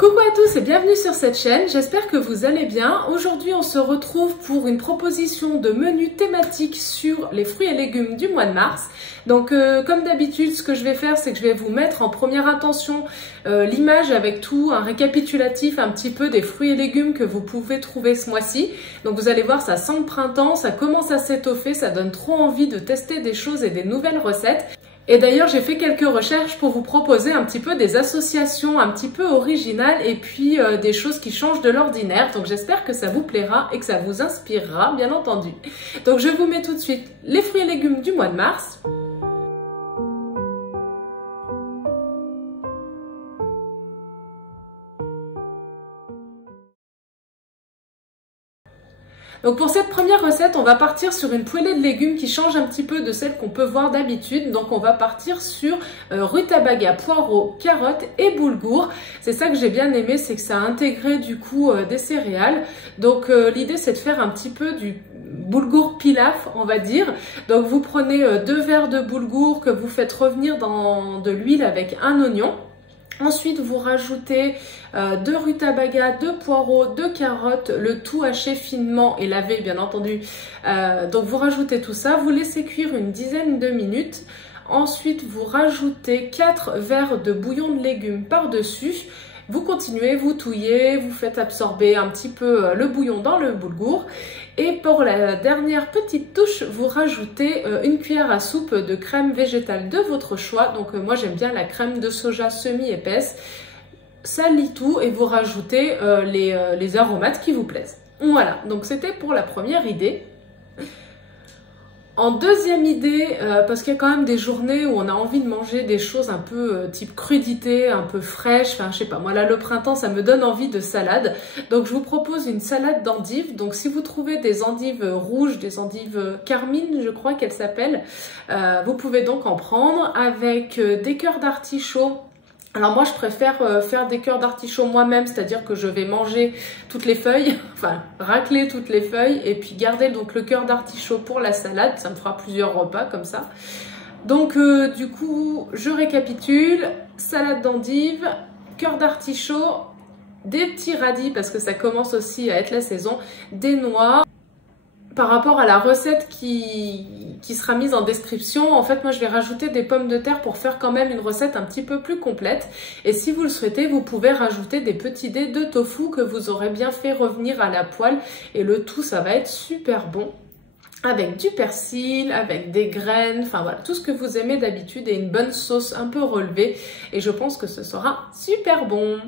Coucou à tous et bienvenue sur cette chaîne, j'espère que vous allez bien. Aujourd'hui on se retrouve pour une proposition de menu thématique sur les fruits et légumes du mois de mars. Donc comme d'habitude ce que je vais faire c'est que je vais vous mettre en première intention l'image avec tout, un récapitulatif un petit peu des fruits et légumes que vous pouvez trouver ce mois-ci. Donc vous allez voir, ça sent le printemps, ça commence à s'étoffer, ça donne trop envie de tester des choses et des nouvelles recettes. Et d'ailleurs, j'ai fait quelques recherches pour vous proposer un petit peu des associations un petit peu originales et puis des choses qui changent de l'ordinaire. Donc j'espère que ça vous plaira et que ça vous inspirera, bien entendu. Donc je vous mets tout de suite les fruits et légumes du mois de mars. Donc pour cette première recette, on va partir sur une poêlée de légumes qui change un petit peu de celle qu'on peut voir d'habitude. Donc on va partir sur rutabaga, poireaux, carottes et boulgour. C'est ça que j'ai bien aimé, c'est que ça a intégré du coup des céréales. Donc l'idée c'est de faire un petit peu du boulgour pilaf, on va dire. Donc vous prenez 2 verres de boulgour que vous faites revenir dans de l'huile avec un oignon. Ensuite, vous rajoutez 2 rutabagas, 2 poireaux, 2 carottes, le tout haché finement et lavé bien entendu. Donc vous rajoutez tout ça, vous laissez cuire une dizaine de minutes. Ensuite, vous rajoutez 4 verres de bouillon de légumes par-dessus. Vous continuez, vous touillez, vous faites absorber un petit peu le bouillon dans le boulgour. Et pour la dernière petite touche, vous rajoutez une cuillère à soupe de crème végétale de votre choix. Donc moi j'aime bien la crème de soja semi-épaisse. Ça lit tout et vous rajoutez les aromates qui vous plaisent. Voilà, donc c'était pour la première idée. En deuxième idée, parce qu'il y a quand même des journées où on a envie de manger des choses un peu type crudité, un peu fraîches, enfin je sais pas, moi là le printemps ça me donne envie de salade. Donc je vous propose une salade d'endives. Donc si vous trouvez des endives rouges, des endives carmine je crois qu'elles s'appellent, vous pouvez donc en prendre avec des cœurs d'artichaut. Alors moi je préfère faire des cœurs d'artichaut moi-même, c'est-à-dire que je vais manger toutes les feuilles, enfin racler toutes les feuilles et puis garder donc le cœur d'artichaut pour la salade, ça me fera plusieurs repas comme ça. Donc du coup je récapitule, salade d'endives, cœur d'artichaut, des petits radis parce que ça commence aussi à être la saison, des noix. Par rapport à la recette qui sera mise en description, en fait moi je vais rajouter des pommes de terre pour faire quand même une recette un petit peu plus complète. Et si vous le souhaitez, vous pouvez rajouter des petits dés de tofu que vous aurez bien fait revenir à la poêle. Et le tout, ça va être super bon. Avec du persil, avec des graines, enfin voilà, tout ce que vous aimez d'habitude et une bonne sauce un peu relevée. Et je pense que ce sera super bon.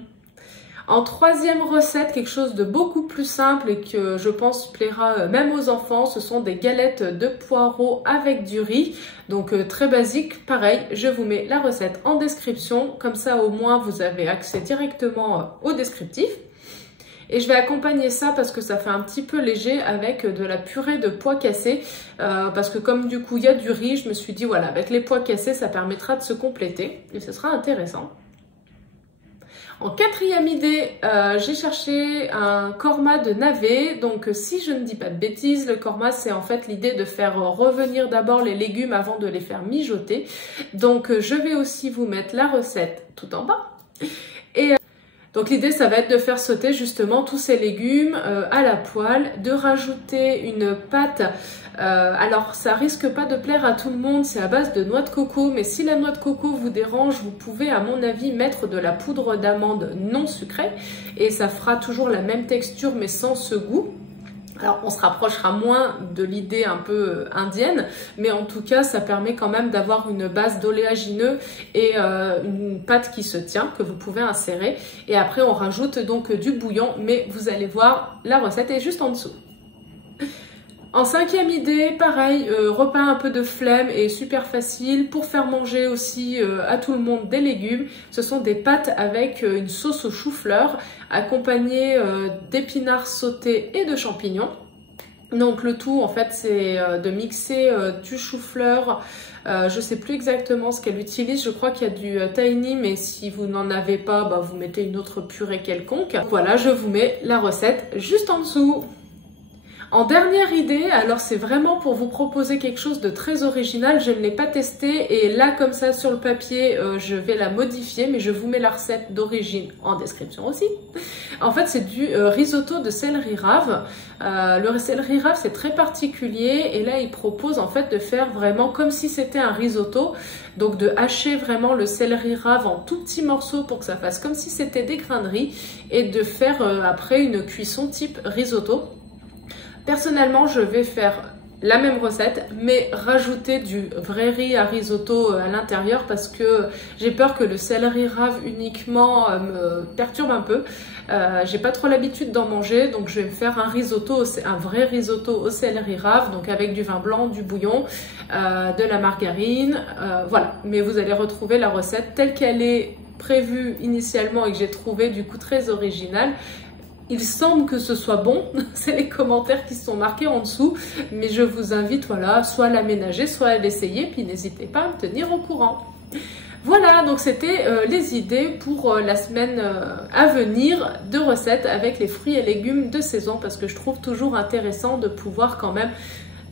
En troisième recette, quelque chose de beaucoup plus simple et que je pense plaira même aux enfants, ce sont des galettes de poireaux avec du riz. Donc très basique, pareil, je vous mets la recette en description, comme ça au moins vous avez accès directement au descriptif. Et je vais accompagner ça parce que ça fait un petit peu léger avec de la purée de pois cassés. Parce que comme du coup il y a du riz, je me suis dit voilà, avec les pois cassés ça permettra de se compléter et ce sera intéressant. En quatrième idée, j'ai cherché un korma de navet. Donc si je ne dis pas de bêtises, le korma c'est en fait l'idée de faire revenir d'abord les légumes avant de les faire mijoter. Donc je vais aussi vous mettre la recette tout en bas. Et donc l'idée ça va être de faire sauter justement tous ces légumes à la poêle, de rajouter une pâte. Alors ça risque pas de plaire à tout le monde, c'est à base de noix de coco, mais si la noix de coco vous dérange, vous pouvez à mon avis mettre de la poudre d'amande non sucrée et ça fera toujours la même texture mais sans ce goût. Alors on se rapprochera moins de l'idée un peu indienne, mais en tout cas ça permet quand même d'avoir une base d'oléagineux et une pâte qui se tient, que vous pouvez insérer. Et après on rajoute donc du bouillon, mais vous allez voir, la recette est juste en dessous. En cinquième idée, pareil, repas un peu de flemme et super facile pour faire manger aussi à tout le monde des légumes. Ce sont des pâtes avec une sauce au chou-fleur accompagnée d'épinards sautés et de champignons. Donc le tout en fait c'est de mixer du chou-fleur, je sais plus exactement ce qu'elle utilise, je crois qu'il y a du tahini mais si vous n'en avez pas, bah, vous mettez une autre purée quelconque. Voilà, je vous mets la recette juste en dessous. En dernière idée, alors c'est vraiment pour vous proposer quelque chose de très original, je ne l'ai pas testé et là comme ça sur le papier je vais la modifier, mais je vous mets la recette d'origine en description aussi. En fait c'est du risotto de céleri rave. Le céleri rave c'est très particulier et là il propose en fait de faire vraiment comme si c'était un risotto, donc de hacher vraiment le céleri rave en tout petits morceaux pour que ça fasse comme si c'était des grains de riz et de faire après une cuisson type risotto. Personnellement, je vais faire la même recette, mais rajouter du vrai riz à risotto à l'intérieur parce que j'ai peur que le céleri rave uniquement me perturbe un peu. J'ai pas trop l'habitude d'en manger, donc je vais me faire un risotto, un vrai risotto au céleri rave, donc avec du vin blanc, du bouillon, de la margarine, voilà. Mais vous allez retrouver la recette telle qu'elle est prévue initialement et que j'ai trouvé du coup très originale. Il semble que ce soit bon, c'est les commentaires qui sont marqués en dessous, mais je vous invite, voilà, soit à l'aménager, soit à l'essayer, puis n'hésitez pas à me tenir au courant. Voilà, donc c'était les idées pour la semaine à venir de recettes avec les fruits et légumes de saison, parce que je trouve toujours intéressant de pouvoir quand même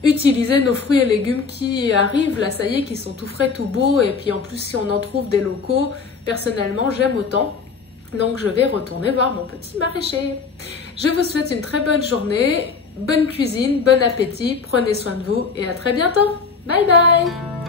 utiliser nos fruits et légumes qui arrivent, là ça y est, qui sont tout frais, tout beaux, et puis en plus si on en trouve des locaux, personnellement j'aime autant. Donc je vais retourner voir mon petit maraîcher. Je vous souhaite une très bonne journée, bonne cuisine, bon appétit, prenez soin de vous et à très bientôt. Bye bye!